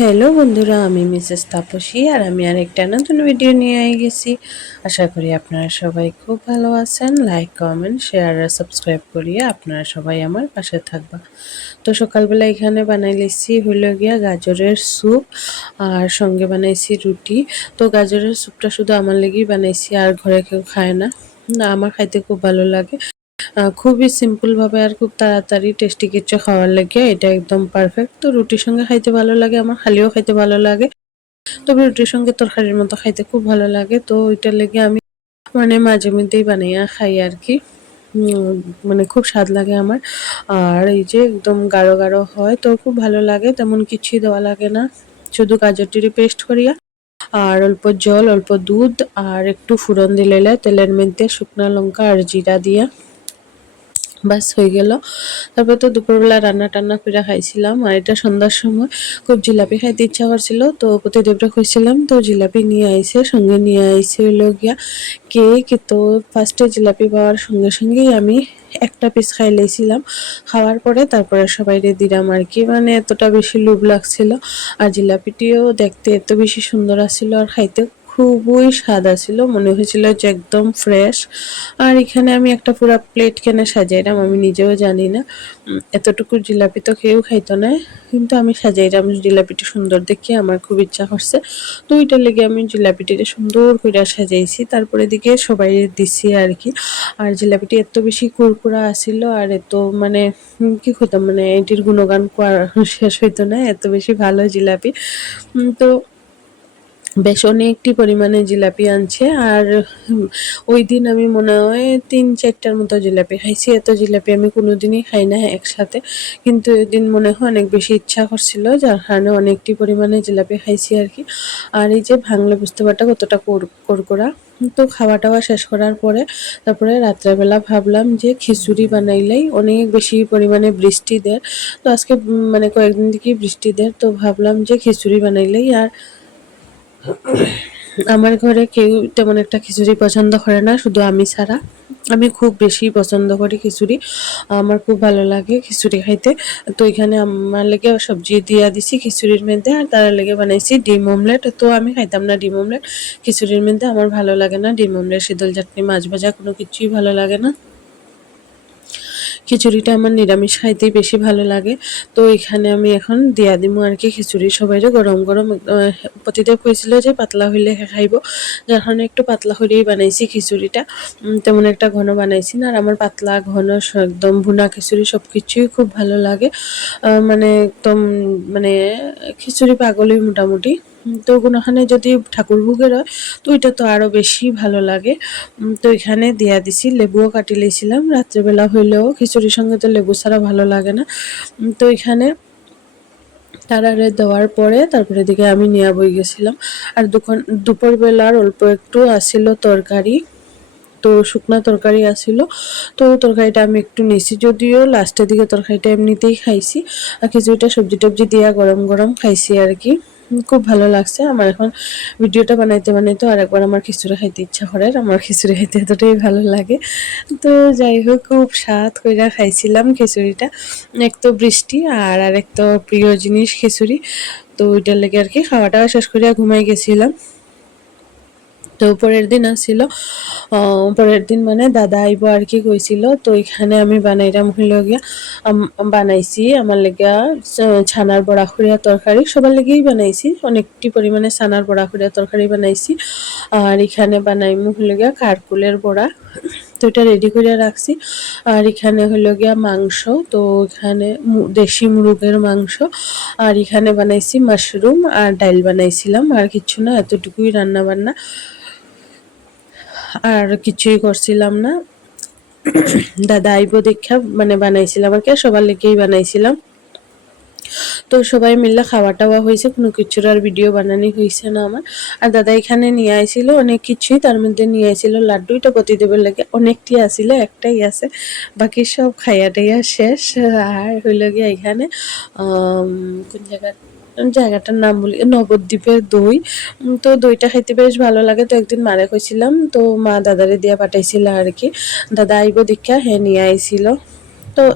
Hello বন্ধুরা, আমি Mrs Tapasi আর আমি আরেকটা নতুন ভিডিও নিয়ে গেছি। আশা করি আপনারা সবাই খুব ভালো আছেন। লাইক, কমেন্ট, শেয়ার আর সাবস্ক্রাইব করিয়ে আপনারা সবাই আমার পাশে থাকবা। তো সকালবেলা এখানে বানাই লিছি হইল গিয়া গাজরের স্যুপ আর সঙ্গে বানাইছি রুটি। তো গাজরের স্যুপটা শুধু আমার লেগেই বানাইছি, আর ঘরে কেউ খায় না। আমার খাইতে খুব ভালো লাগে। খুবই সিম্পল ভাবে আর খুব তাড়াতাড়ি টেস্টি কিছু খাওয়ার লাগে এটা একদম পারফেক্ট। তো রুটির সঙ্গে খাইতে ভালো লাগে, আমার খালিও খাইতে ভালো লাগে, তবে রুটির সঙ্গে তরকারির মতো খাইতে খুব ভালো লাগে। তো ওইটার লেগে আমি মানে মাঝে মধ্যেই বানাইয়া খাই আর কি। মানে খুব স্বাদ লাগে আমার। আর এই যে একদম গাঢ় গাঢ় হয়, তো খুব ভালো লাগে, তেমন কিছুই দেওয়া লাগে না, শুধু গাজরটির পেস্ট করিয়া আর অল্প জল, অল্প দুধ আর একটু ফুরন দিলে তেলের মধ্যে শুকনা লঙ্কা আর জিরা দিয়া বাস হয়ে গেল। তারপর তো দুপুরবেলা রান্না টান্না করে খাইছিলাম, আর এটা সন্ধ্যার সময় খুব জিলাপি খাইতে ইচ্ছা করছিল, তো প্রতিদেবরা খুঁজছিলাম, তো জিলাপি নিয়ে আইছে, সঙ্গে নিয়ে আইছে হইল গিয়া কেক। তো ফার্স্টে জিলাপি পাওয়ার সঙ্গে সঙ্গেই আমি একটা পিস খাই লাইছিলাম। খাওয়ার পরে তারপরে সবাইরে দিলাম আর কি, মানে এতটা বেশি লোভ লাগছিল। আর জিলাপিটিও দেখতে এত বেশি সুন্দর আছিল আর খাইতে খুবই স্বাদ আছিল, মনে হয়েছিল যে একদম ফ্রেশ। আর এখানে আমি একটা পুরো প্লেট কেনে সাজাইলাম, আমি নিজেও জানি না এতটুকু জিলাপি তো কেউ খাইতো না, কিন্তু আমি সাজাইলাম জিলাপিটি সুন্দর দেখে, আমার খুব ইচ্ছা করছে। তো ওইটার লেগে আমি জিলাপিটিকে সুন্দর করে সাজাইছি, তারপরে দিকে সবাই দিছি আর কি। আর জিলাপিটি এত বেশি কুরকুরা আসিল আর এত মানে কি কইতাম, মানে এটির গুণগান শেষ হইতো না, এত বেশি ভালো জিলাপি। তো বেশ অনেকটি পরিমাণে জিলাপি আনছে। আর ওই দিন আমি মনে হয় ৩-৪টার মতো জিলাপি খাইছি। এত জিলাপি আমি কোনোদিনই খাই না একসাথে, কিন্তু এদিন মনে হয় অনেক বেশি ইচ্ছা করছিল, যার কারণে অনেকটি পরিমাণে জিলাপি খাইছি আর কি। আর এই যে ভাঙলে বুঝতে পারটা কতটা কড়কড়া। তো খাওয়া টাওয়া শেষ করার পরে তারপরে রাত্রেবেলা ভাবলাম যে খিচুড়ি বানাইলেই অনেক বেশি পরিমাণে বৃষ্টি দেয়, তো আজকে মানে কয়েকদিন থেকেই বৃষ্টি দেয়, তো ভাবলাম যে খিচুড়ি বানাইলেই। আর আমার ঘরে কেউ তেমন একটা খিচুড়ি পছন্দ করে না, শুধু আমি ছাড়া। আমি খুব বেশি পছন্দ করি খিচুড়ি, আমার খুব ভালো লাগে খিচুড়ি খাইতে। তো এখানে আমার লেগে সবজি দিয়া দিছি খিচুড়ির মধ্যে, আর তার লেগে বানাইছি ডিম অমলেট। তো আমি খাইতাম না ডিম অমলেট খিচুড়ির মধ্যে, আমার ভালো লাগে না ডিম অমলেট, শীতল চাটনি, মাছ ভাজা কোনো কিছুই ভালো লাগে না। খিচুড়িটা আমার নিরামিষ খাইতেই বেশি ভালো লাগে। তো এখানে আমি এখন দিয়া দিমু আর কি খিচুড়ি সবাইরে গরম গরম। পতিদেব কইছিল যে পাতলা হইলে খাইব, যার কারণে একটু পাতলা করেই বানাইছি খিচুড়িটা, তেমন একটা ঘন বানাইছি না। আর আমার পাতলা ঘন একদম ভুনা খিচুড়ি সব কিছুই খুব ভালো লাগে। মানে একদম মানে খিচুড়ি পাগলই মোটামুটি। তো কোনোখানে যদি ঠাকুর ভোগের হয় তো ওইটা তো আরো বেশি ভালো লাগে। তো এখানে দিয়া দিছি, লেবুও কাটি লইছিলাম, রাত্রেবেলা হইলেও খিচুড়ির সঙ্গে তো লেবু ছাড়া ভালো লাগে না। তো এখানে তারারে দেওয়ার পরে তারপরে দিকে আমি নিয়ে বই গেছিলাম। আর দুপুরবেলার অল্প একটু আসিল তরকারি, তো শুকনা তরকারি আসিল, তো তরকারিটা আমি একটু নিছি, যদিও লাস্টের দিকে তরকারিটা এমনিতেই খাইছি, আর খিচুড়িটা সবজি টবজি দিয়া গরম গরম খাইছি আর কি। খুব ভালো লাগছে আমার। এখন ভিডিওটা বানাইতে বানাইতে আর একবার আমার খিচুড়ি খাইতে ইচ্ছা করে, আর আমার খিচুড়ি খাইতে এতটাই ভালো লাগে। তো যাই হোক, খুব স্বাদ কইরা খাইছিলাম খিচুড়িটা। এক তো বৃষ্টি আর আরেক তো প্রিয় জিনিস খিচুড়ি, তো ওইটার লেগে আর কি খাওয়াটা শেষ করিয়া ঘুমাই গেছিলাম। তো পরের দিন আসছিল, পরের দিন মানে দাদা আইব আর কি কইছিল, তো এখানে আমি বানাইলাম হইল গিয়া বানাইছি আমার লেগা ছানার বড়া খুঁড়িয়া তরকারি, সবার লেগেই বানাইছি, অনেকটি পরিমাণে ছানার বড়া খুঁড়িয়া তরকারি বানাইছি। আর এখানে বানাইমু হইল গিয়া কারকুলের বড়া, তো এটা রেডি করে রাখছি। আর এখানে হইল গিয়া মাংস, তো এখানে দেশি মুরগের মাংস। আর এখানে বানাইছি মাশরুম আর ডাইল বানাইছিলাম, আর কিছু না, এতটুকুই রান্না বান্না, আর কিছুই করছিলাম না। দাদা আইব দেখা মানে বানাইছিলাম আর কি, সবার লেগেই বানাইছিলাম। তো সবাই মিলে খাওয়া টাওয়া হয়েছে, কোনো কিছুর আর ভিডিও বানানি হয়েছে না আমার। আর দাদা এখানে নিয়ে আইছিল অনেক কিছুই, তার মধ্যে নিয়ে আইছিল লাড্ডু, এটা প্রতিদেবের লাগে অনেকটি আসিল, একটাই আছে, বাকি সব খাইয়া টাইয়া শেষ। আর হইল গিয়া এখানে কোন জায়গাটার নাম বলি, নবদ্বীপের দই। তো দইটা খাইতে বেশ ভালো লাগে, তো একদিন মারে কইছিলাম, তো মা দাদারে দিয়া পাঠাইছিল আর কি, দাদা আইব দীক্ষা হে নিয়ে আইছিল। তো তো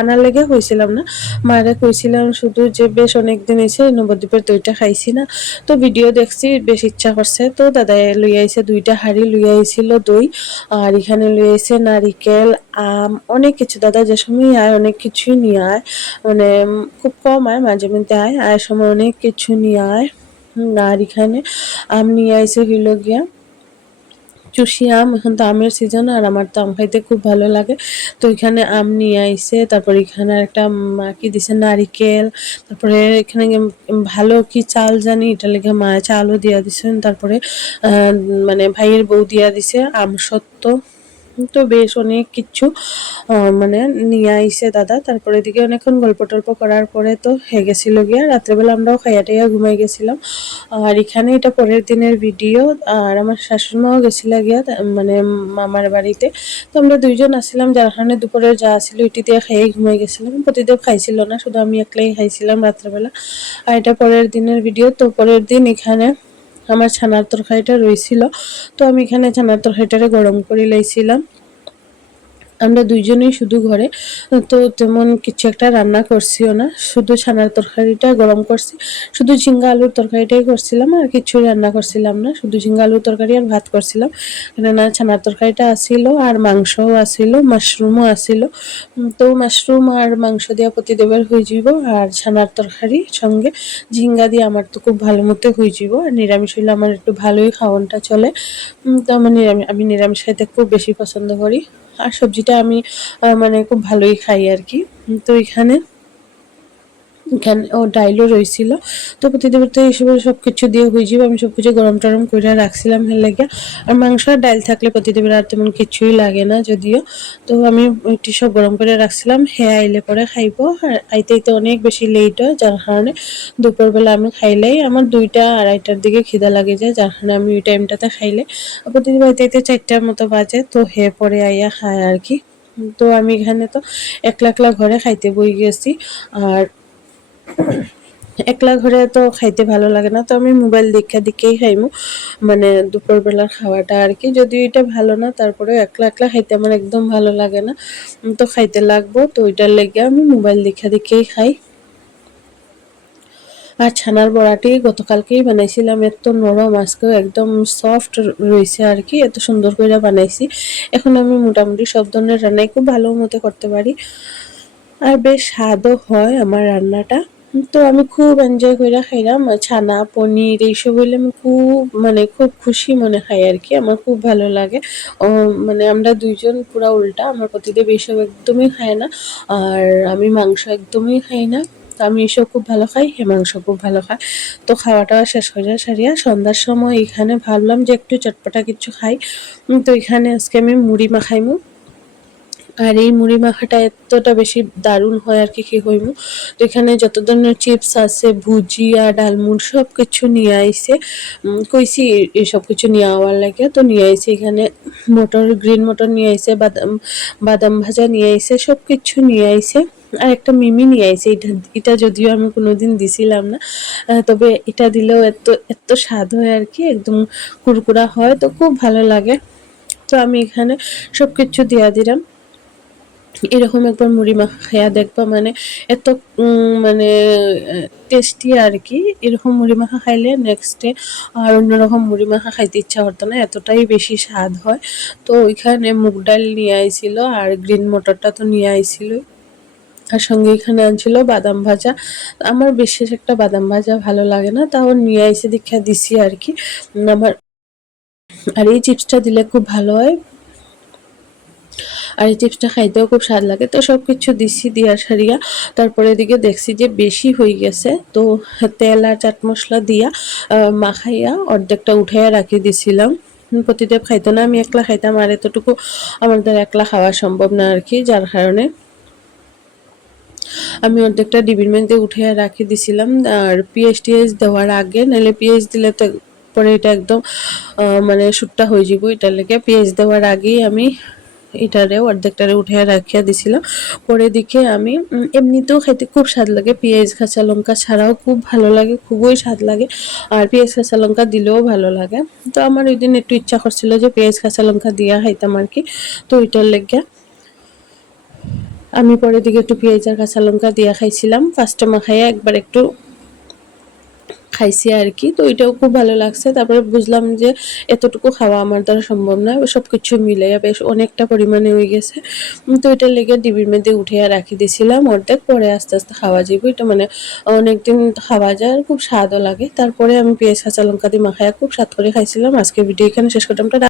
আনার লেগে হয়েছিলাম না, মারে কইছিলাম শুধু যে বেশ অনেকদিন হয়েছে নবদ্বীপের দইটা খাইছি না, তো ভিডিও দেখছি বেশ ইচ্ছা করছে, তো দাদাই লই আইছে 2টা হাঁড়ি লই আইছিল দই, আর এখানে লই আইছে নারিকেল, আম, অনেক কিছু। দাদা যে সময় আয় অনেক কিছুই নিয়ে আয়, মানে খুব কম আয়, মাঝে মধ্যে আয়, আয়ের সময় অনেক কিছু নিয়ে আয়। আর এখানে আম নিয়ে আইছে হইল গিয়া চুষি আম, এখন তো আমের সিজন আর আমার তো আম খাইতে খুব ভালো লাগে। তো এখানে আম নিয়ে আইছে, তারপর এখানে একটা মা কি দিছে নারিকেল, তারপরে এখানে ভালো কি চাল জানি এটা লেগে মা চালও দিয়া দিছেন, তারপরে মানে ভাইয়ের বউ দিয়া দিছে আম সত্ত্ব, তো বেশ অনেক কিছু মানে নিয়ে আইছে দাদা। তারপরে এদিকে অনেকক্ষণ গল্প টল্প করার পরে তো হয়ে গেছিল গিয়া, রাত্রেবেলা আমরাও খাইয়া টাইয়া ঘুমাই গেছিলাম। আর এখানে এটা পরের দিনের ভিডিও। আর আমার শাশুড়িমাও গেছিল গিয়া মানে মামার বাড়িতে, তো আমরা দুইজন আসছিলাম, যার কারণে দুপুরে যা আসছিল ওইটি দিয়ে খেয়েই ঘুমাই গেছিলাম। প্রতিদেব খাইছিল না, শুধু আমি একলাই খাইছিলাম রাত্রেবেলা। আর এটা পরের দিনের ভিডিও। তো পরের দিন এখানে আমার ছানার তরকারিটা রয়েছিল, তো আমি এখানে ছানার তরকারিটারে গরম করে লাইছিলাম। আমরা দুইজনেই শুধু ঘরে, তো তেমন কিছু একটা রান্না করছিও না, শুধু ছানার তরকারিটা গরম করছি, শুধু ঝিঙ্গা আলুর তরকারিটাই করছিলাম, আর কিছু রান্না করছিলাম না, শুধু ঝিঙ্গা আলুর তরকারি আর ভাত করছিলাম। না ছানার তরকারিটা আসিল আর মাংসও আসিল, মাশরুমও আসিল। তো মাশরুম আর মাংস দিয়া প্রতিদেবের হয়ে যাব, আর ছানার তরকারি সঙ্গে ঝিঙ্গা দিয়ে আমার তো খুব ভালো মতো হয়ে যাব। আর নিরামিষ হইলে আমার একটু ভালোই খাওয়ানটা চলে, তো আমার আমি নিরামিষ খাইতে খুব বেশি পছন্দ করি। আর সবজিটা আমি মানে খুব ভালোই খাই আর কি। তো এখানে এখানে ও ডাইলও রয়েছিল, তো প্রতিদিন তো এইসব সবকিছু দিয়ে হয়ে যাবে, আমি সবকিছু গরম টরম করে রাখছিলাম হের লেগে। আর মাংস আর ডাইল থাকলে প্রতিদিন আর তেমন কিছুই লাগে না যদিও, তো আমি একটু সব গরম করে রাখছিলাম, হে আইলে পরে খাইব। আর আইতে অনেক বেশি লেট হয়, যার কারণে দুপুরবেলা আমি খাইলেই আমার 2টা-2:30টার দিকে খিদা লাগে যায়, যার কারণে আমি ওই টাইমটাতে খাইলে প্রতিদিন আইতে 4টার মতো বাজে, তো হে পরে আইয়া খায় আর কি। তো আমি এখানে তো একলা একলা ঘরে খাইতে বই গেছি, আর একলা ঘরে তো খাইতে ভালো লাগে না, তো আমি মোবাইল দেখেই খাইমু, মানে দুপুরবেলার খাওয়াটা আর কি। যদিও এটা ভালো না, তারপরেও একলা একলা খাইতে আমার একদম ভালো লাগে না, তো খাইতে লাগবো, তো ওইটার লেগে আমি মোবাইল দেখেই খাই। আর ছানার বড়াটি গতকালকেই বানাইছিলাম, এত নরম, আজকেও একদম সফট রয়েছে আর কি, এত সুন্দর করে বানাইছি। এখন আমি মোটামুটি সব ধরনের রান্নাই খুব ভালো মতো করতে পারি, আর বেশ স্বাদও হয় আমার রান্নাটা। তো আমি খুব এনজয় করে খাইলাম, ছানা পনির এইসব হইলে আমি খুব মানে খুব খুশি মনে খাই আর কি, আমার খুব ভালো লাগে। ও মানে আমরা দুইজন পুরা উল্টা, আমার পতিদেব এইসব একদমই খায় না, আর আমি মাংস একদমই খাই না। তো আমি এসব খুব ভালো খাই, হে মাংস খুব ভালো খায়। তো খাওয়াটা শেষ করে সারিয়া সন্ধ্যার সময় এখানে ভাবলাম যে একটু চটপটা কিছু খাই। তো এখানে আজকে আমি মুড়ি মাখাইমু, আর এই মুড়ি মাখাটা এতটা বেশি দারুণ হয় আর কি, কি হইমু। তো এখানে যত ধরনের চিপস আছে, ভুজিয়া, ডালমুট সব কিছু নিয়ে আইছে, কইছি এই সব কিছু নিয়ে আওয়ার লাগে, তো নিয়ে আইছে এখানে মটর, গ্রিন মটর নিয়ে আইছে, বাদাম বাদাম ভাজা নিয়ে আইছে, সব কিছু নিয়ে আইছে। আর একটা মিমি নিয়ে আইছে, এটা এটা যদিও আমি কোনোদিন দিছিলাম না, তবে এটা দিলেও এত এত স্বাদ হয় আর কি, একদম কুরকুরা হয়, তো খুব ভালো লাগে। তো আমি এখানে সব কিছু দিয়া দিলাম। এরকম একবার মুড়ি মাখা খাইয়া দেখবা, মানে এত মানে টেস্টি আর কি। এরকম মুড়ি মাখা খাইলে নেক্সট ডে আর অন্যরকম মুড়ি মাখা খাইতে ইচ্ছা করতো না, এতটাই বেশি স্বাদ হয়। তো ওইখানে মুগ ডাল নিয়ে আইছিল, আর গ্রিন মটরটা তো নিয়ে আইছিল, আর সঙ্গে এখানে আনছিল বাদাম ভাজা। আমার বিশেষ একটা বাদাম ভাজা ভালো লাগে না, তাও নিয়ে আইসে দীক্ষা দিছি আর কি। আমার আর এই চিপসটা দিলে খুব ভালো হয়, আর এই চিপসটা খাইতেও খুব স্বাদ লাগে। তো সব কিছু দিছি, দিয়া সারিয়া তারপরে এদিকে দেখছি যে বেশি হয়ে গেছে, তো তেল আর চাট মশলা দিয়া মাখাইয়া অর্ধেকটা উঠাইয়া রাখি দিছিলাম। প্রতিদেব খাইতো না, আমি একলা খাইতাম, আর এতটুকু আমাদের একলা খাওয়া সম্ভব না আর কি, যার কারণে আমি অর্ধেকটা ডিবির মধ্যে উঠে রাখি দিছিলাম। আর পিঁয়াজ টিয়াজ দেওয়ার আগে, নাহলে পিঁয়াজ দিলে তো পরে এটা একদম মানে শুট্টা হয়ে যাব, এটার লেগে পিঁয়াজ দেওয়ার আগেই আমি এটারে অর্ধেকটারে উঠে রাখিয়া দিছিলাম। পরে দিকে আমি এমনিতেও খাইতে খুব স্বাদ লাগে, পেঁয়াজ কাঁচা লঙ্কা ছাড়াও খুব ভালো লাগে, খুবই স্বাদ লাগে, আর পেঁয়াজ কাঁচা লঙ্কা দিলেও ভালো লাগে। তো আমার ওই দিন একটু ইচ্ছা করছিল যে পেঁয়াজ কাঁচা লঙ্কা দিয়া খাইতাম আর কি, তো ওইটার লেগে। আমি পরে দিকে একটু পেঁয়াজ আর কাঁচা লঙ্কা দিয়ে খাইছিলাম। ফার্স্টে মাখাইয়া একবার একটু খাইছি আর কি। তো এটাও খুব ভালো লাগছে। তারপরে বুঝলাম যে এতটুকু খাওয়া আমার দ্বারা সম্ভব না। সবকিছু মিলাইয়া বেশ অনেকটা পরিমাণে হয়ে গেছে। তো এটার লেগে ডিবির মধ্যে উঠাইয়া রাখি দিছিলাম অর্ধেক, পরে আস্তে, আস্তে খাওয়া যাইব। এটা মানে অনেকদিন খাওয়া যায় আর খুব স্বাদও লাগে। তারপরে আমি পেঁয়াজ কাঁচা লঙ্কা দিয়ে মাখাইয়া খুব স্বাদ করে খাইছিলাম। আজকের ভিডিও এখানে শেষ করলাম। টাটা।